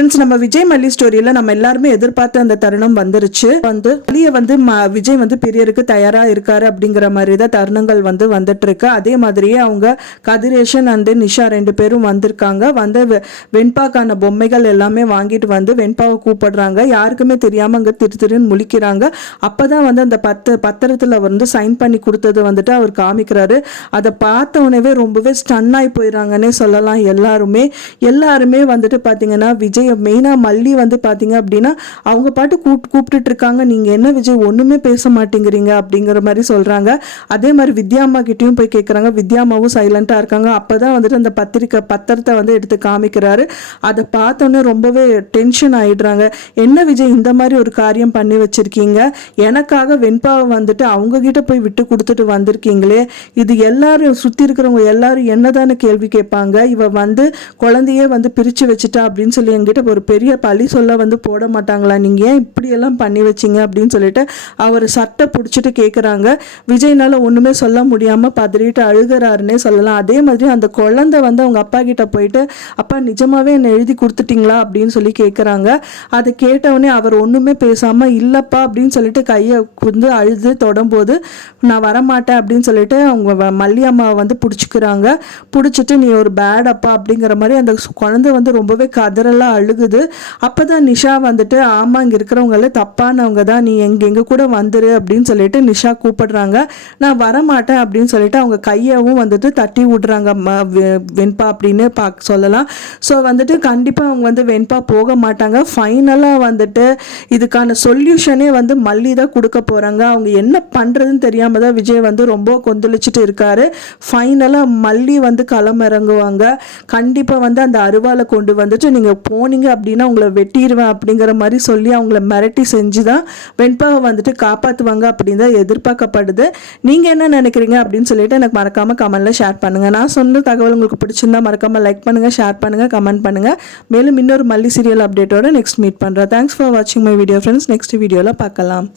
Friends, நம்ம விஜய் மல்லி ஸ்டோரியில நம்ம எல்லாருமே எதிர்பார்த்த அந்த தருணம் வந்துருச்சு. மல்லிய விஜய் பிரியருக்கு தயாரா இருக்காரு அப்படிங்கிற மாதிரி தான் தருணங்கள் வந்துட்டு இருக்கு. அதே மாதிரியே அவங்க கதிரேஷன் அண்ட் நிஷா 2 பேரும் வந்திருக்காங்க. வெண்பாக்கான பொம்மைகள் எல்லாமே வாங்கிட்டு வெண்பாவை கூப்பிடுறாங்க. யாருக்குமே தெரியாம அங்க திருன்னு முழிக்கிறாங்க. அப்பதான் அந்த பத்திரத்துல சைன் பண்ணி கொடுத்தது அவர் காமிக்கிறாரு. அதை பார்த்த உடனே ரொம்பவே ஸ்டன் ஆகி போயிடறாங்கன்னே சொல்லலாம். எல்லாருமே பாத்தீங்கன்னா விஜய் மெயினா மல்லி பாத்தீங்க அப்படின்னா அவங்க பாட்டு கூப்பிட்டுட்டு இருக்காங்க. நீங்க என்ன விஜய் ஒண்ணுமே பேச மாட்டேங்கிறீங்க அப்படிங்கிற மாதிரி சொல்றாங்க. அதே மாதிரி வித்யாம்மா கிட்டயும் போய் கேட்கறாங்க. வித்யாமாவும் சைலண்டா இருக்காங்க. அப்பதான் அந்த பத்திரத்தை எடுத்து காமிக்கிறாரு. அதை பார்த்தோன்னே ரொம்பவே டென்ஷன் ஆயிடுறாங்க. என்ன விஜய் இந்த மாதிரி ஒரு காரியம் பண்ணி வச்சிருக்கீங்க, எனக்காக வெண்பாவை அவங்க கிட்ட போய் விட்டு கொடுத்துட்டு வந்திருக்கீங்களே, இது எல்லாரும் சுத்தி இருக்கிறவங்க எல்லாரும் என்னதான கேள்வி கேட்பாங்க. இவ குழந்தையே பிரிச்சு வச்சுட்டா அப்படின்னு சொல்லி என்கிட்ட ஒரு பெரிய பழி சொல்ல போட மாட்டாங்களா, நீங்க ஏன் இப்படி எல்லாம் பண்ணி வச்சீங்க அப்படின்னு சொல்லிட்டு அவர் சட்டை பிடிச்சிட்டு கேட்குறாங்க. விஜய்னால ஒண்ணுமே சொல்ல முடியாம பதறிட்டு அழுகிறாருன்னே சொல்லலாம். அதே மாதிரி அந்த குழந்தை அவங்க அப்பா கிட்ட போயிட்டு அப்பா நிஜமாவே என்ன எழுதி கொடுத்துட்டீங்களா அப்படின்னு சொல்லி கேட்குறாங்க. அதை கேட்டவுடனே அவர் ஒண்ணுமே பேசாம இல்லப்பா அப்படின்னு சொல்லிட்டு கையை அழுது தொடரும்போது நான் வரமாட்டேன் அப்படின்னு சொல்லிட்டு அவங்க மல்லியம்மாவை பிடிச்சிக்கிறாங்க. பிடிச்சிட்டு நீ ஒரு பேட் அப்பா அப்படிங்கிற மாதிரி அந்த குழந்தை ரொம்பவே கதறெல்லாம் அழுகுது. அப்பதான் நிஷா ஆமா இங்க இருக்கிறவங்கள தப்பானவங்க தான், நீ எங்க கூட வந்துரு அப்படின்னு சொல்லிட்டு நிஷா கூப்பிடுறாங்க. நான் வரமாட்டேன் அப்படின்னு சொல்லிட்டு அவங்க கையவும் தட்டி விடுறாங்க வெண்பா அப்படின்னு சொல்லலாம். ஸோ கண்டிப்பா அவங்க வெண்பா போக மாட்டாங்க. ஃபைனலா இதுக்கான சொல்யூஷனே மல்லி தான் கொடுக்க போறாங்க. அவங்க என்ன பண்றதுன்னு தெரியாம தான் விஜய் ரொம்ப கொந்தளிச்சுட்டு இருக்காரு. ஃபைனலா மல்லி களமிறங்குவாங்க. கண்டிப்பா அந்த அருவாலை கொண்டு நீங்க போனீங்க அப்படின்னா உங்களை வெட்டிடுவேன் அப்படிங்கிற மாதிரி சொல்லி அவங்கள மிரட்டி செஞ்சுதான் வெண்பாவை காப்பாற்றுவாங்க அப்படின்னு தான் எதிர்பார்க்கப்படுது. நீங்க என்ன நினைக்கிறீங்க அப்படின்னு சொல்லிட்டு எனக்கு மறக்காம கமெண்ட்ல ஷேர் பண்ணுங்க. நான் சொன்ன தகவல் உங்களுக்கு பிடிச்சிருந்தா மறக்காம லைக் பண்ணுங்க, ஷேர் பண்ணுங்க, கமெண்ட் பண்ணுங்க. மேலும் இன்னொரு மல்லி சீரியல் அப்டேட்டோட நெக்ஸ்ட் மீட் பண்றேன். தேங்க்ஸ் ஃபார் வாட்சிங் மை வீடியோ ஃப்ரெண்ட்ஸ். நெக்ஸ்ட் வீடியோல பார்க்கலாம்.